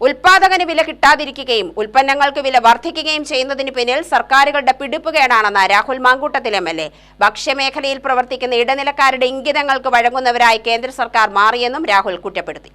ഉൽപാദകന് വില കിട്ടാതിരിക്കുകയും ഉൽപ്പന്നങ്ങൾക്ക് വില വർദ്ധിക്കുകയും ചെയ്യുന്നതിന് പിന്നിൽ സർക്കാരുകളുടെ പിടിപ്പുകേടാണെന്ന് രാഹുൽ മാങ്കൂട്ടത്തിൽ MLA. ഭക്ഷ്യമേഖലയിൽ പ്രവർത്തിക്കുന്ന ഇടനിലക്കാരുടെ ഇംഗിതങ്ങൾക്ക് വഴങ്ങുന്നവരായി കേന്ദ്ര സർക്കാർ മാറിയെന്നും രാഹുൽ കുറ്റപ്പെടുത്തി.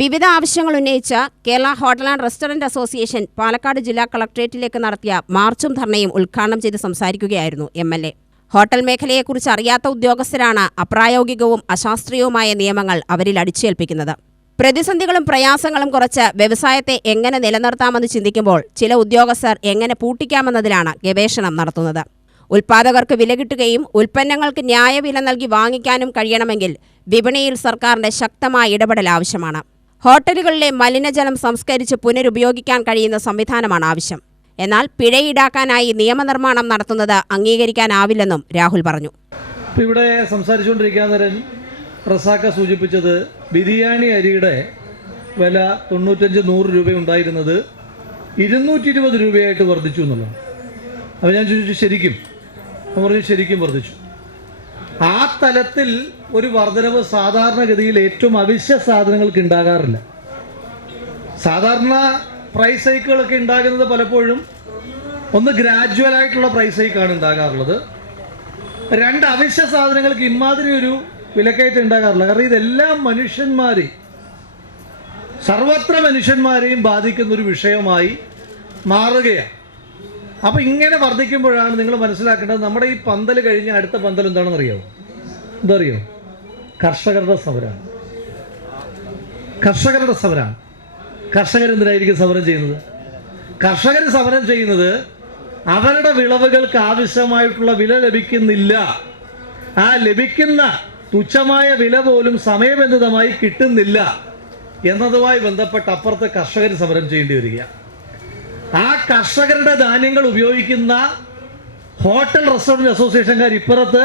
വിവിധ ആവശ്യങ്ങൾ ഉന്നയിച്ച Kerala hotel and restaurant association Palakkad ജില്ലാ കളക്ടറേറ്റിലേക്ക് നടത്തിയ മാർച്ചും ധർണയും ഉദ്ഘാടനം ചെയ്ത് സംസാരിക്കുകയായിരുന്നു MLA. ഹോട്ടൽ മേഖലയെക്കുറിച്ച് അറിയാത്ത ഉദ്യോഗസ്ഥരാണ് അപ്രായോഗികവും അശാസ്ത്രീയവുമായ നിയമങ്ങൾ അവരിൽ അടിച്ചേൽപ്പിക്കുന്നത്. പ്രതിസന്ധികളും പ്രയാസങ്ങളും കുറച്ച് വ്യവസായത്തെ എങ്ങനെ നിലനിർത്താമെന്ന് ചിന്തിക്കുമ്പോൾ ചില ഉദ്യോഗസ്ഥർ എങ്ങനെ പൂട്ടിക്കാമെന്നതിലാണ് ഗവേഷണം നടത്തുന്നത്. ഉൽപാദകർക്ക് വില കിട്ടുകയും ഉൽപ്പന്നങ്ങൾക്ക് ന്യായവില നൽകി വാങ്ങിക്കാനും കഴിയണമെങ്കിൽ വിപണിയിൽ സർക്കാരിന്റെ ശക്തമായ ഇടപെടൽ ആവശ്യമാണ്. ഹോട്ടലുകളിലെ മലിനജലം സംസ്കരിച്ച് പുനരുപയോഗിക്കാൻ കഴിയുന്ന സംവിധാനമാണ് ആവശ്യം. എന്നാൽ പിഴ ഈടാക്കാനായി നിയമനിർമ്മാണം നടത്തുന്നത് അംഗീകരിക്കാനാവില്ലെന്നും രാഹുൽ പറഞ്ഞു. ഇവിടെ സംസാരിച്ചുകൊണ്ടിരിക്കുന്ന റസാക്ക സൂചിപ്പിച്ചത് ബിരിയാണി അരിയുടെ വില 95-100 രൂപ ഉണ്ടായിരുന്നത് 220 രൂപയായിട്ട് വർദ്ധിച്ചു എന്നുള്ളതാണ്. അപ്പോൾ ഞാൻ ചോദിച്ചു ശരിക്കും വർദ്ധിച്ചു. ആ തലത്തിൽ ഒരു വർധനവ് സാധാരണഗതിയിൽ ഏറ്റവും അവശ്യ സാധനങ്ങൾക്ക് ഉണ്ടാകാറില്ല. സാധാരണ പ്രൈസ് ഹൈക്കുകളൊക്കെ ഉണ്ടാകുന്നത് പലപ്പോഴും ഒന്ന് ഗ്രാജുവലായിട്ടുള്ള പ്രൈസ് ഹൈക്കാണ് ഉണ്ടാകാറുള്ളത്. രണ്ട് അവശ്യ സാധനങ്ങൾക്ക് ഇമാതിരി ഒരു വിലക്കയറ്റം ഉണ്ടാകാറില്ല. കാരണം ഇതെല്ലാം സർവത്ര മനുഷ്യന്മാരെയും ബാധിക്കുന്ന ഒരു വിഷയമായി മാറുകയാണ്. അപ്പോൾ ഇങ്ങനെ വർദ്ധിക്കുമ്പോഴാണ് നിങ്ങൾ മനസ്സിലാക്കേണ്ടത് നമ്മുടെ ഈ പന്തൽ കഴിഞ്ഞ അടുത്ത പന്തൽ എന്താണെന്ന് അറിയാമോ? കർഷകരുടെ സമരമാണ്. കർഷകരെന്തിനായിരിക്കും സമരം ചെയ്യുന്നത്? കർഷകർ സമരം ചെയ്യുന്നത് അവരുടെ വിളവുകൾക്ക് ആവശ്യമായിട്ടുള്ള വില ലഭിക്കുന്നില്ല. ആ ലഭിക്കുന്ന തുച്ഛമായ വില പോലും സമയബന്ധിതമായി കിട്ടുന്നില്ല എന്നതുമായി ബന്ധപ്പെട്ട് അപ്പുറത്ത് കർഷകർ സമരം ചെയ്യേണ്ടി വരികയാണ്. ആ കർഷകരുടെ ധാന്യങ്ങൾ ഉപയോഗിക്കുന്ന ഹോട്ടൽ റെസ്റ്റോറൻറ്റ് അസോസിയേഷൻകാർ ഇപ്പുറത്ത്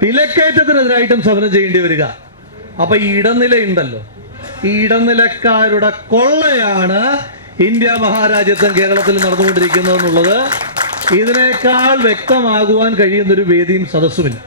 വിലക്കയറ്റത്തിനെതിരായിട്ടും സമരം ചെയ്യേണ്ടി വരിക. അപ്പൊ ഈ ഇടനിലയുണ്ടല്ലോ, ഈ ഇടനിലക്കാരുടെ കൊള്ളയാണ് ഇന്ത്യ മഹാരാജ്യത്തും കേരളത്തിൽ നടന്നുകൊണ്ടിരിക്കുന്നതെന്നുള്ളത് ഇതിനേക്കാൾ വ്യക്തമാകുവാൻ കഴിയുന്നൊരു വേദിയും സദസ്സുമില്ല.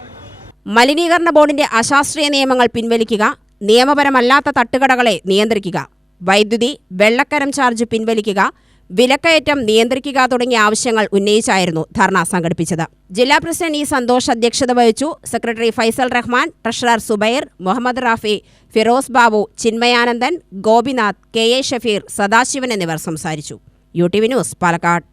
മലിനീകരണ ബോർഡിന്റെ അശാസ്ത്രീയ നിയമങ്ങൾ പിൻവലിക്കുക, നിയമപരമല്ലാത്ത തട്ടുകടകളെ നിയന്ത്രിക്കുക, വൈദ്യുതി വെള്ളക്കരം ചാർജ് പിൻവലിക്കുക, വിലക്കയറ്റം നിയന്ത്രിക്കുക തുടങ്ങിയ ആവശ്യങ്ങൾ ഉന്നയിച്ചായിരുന്നു ധർണ സംഘടിപ്പിച്ചത്. ജില്ലാ പ്രസിഡന്റ് സന്തോഷ് അധ്യക്ഷത വഹിച്ചു. Secretary Faisal Rahman, treasurer Subair, Muhammad Rafi, Firoz Babu, Chinmayanandan, Gopinath, KA Shafeer, Sadasivan എന്നിവർ സംസാരിച്ചു. UTV news, Palakkad.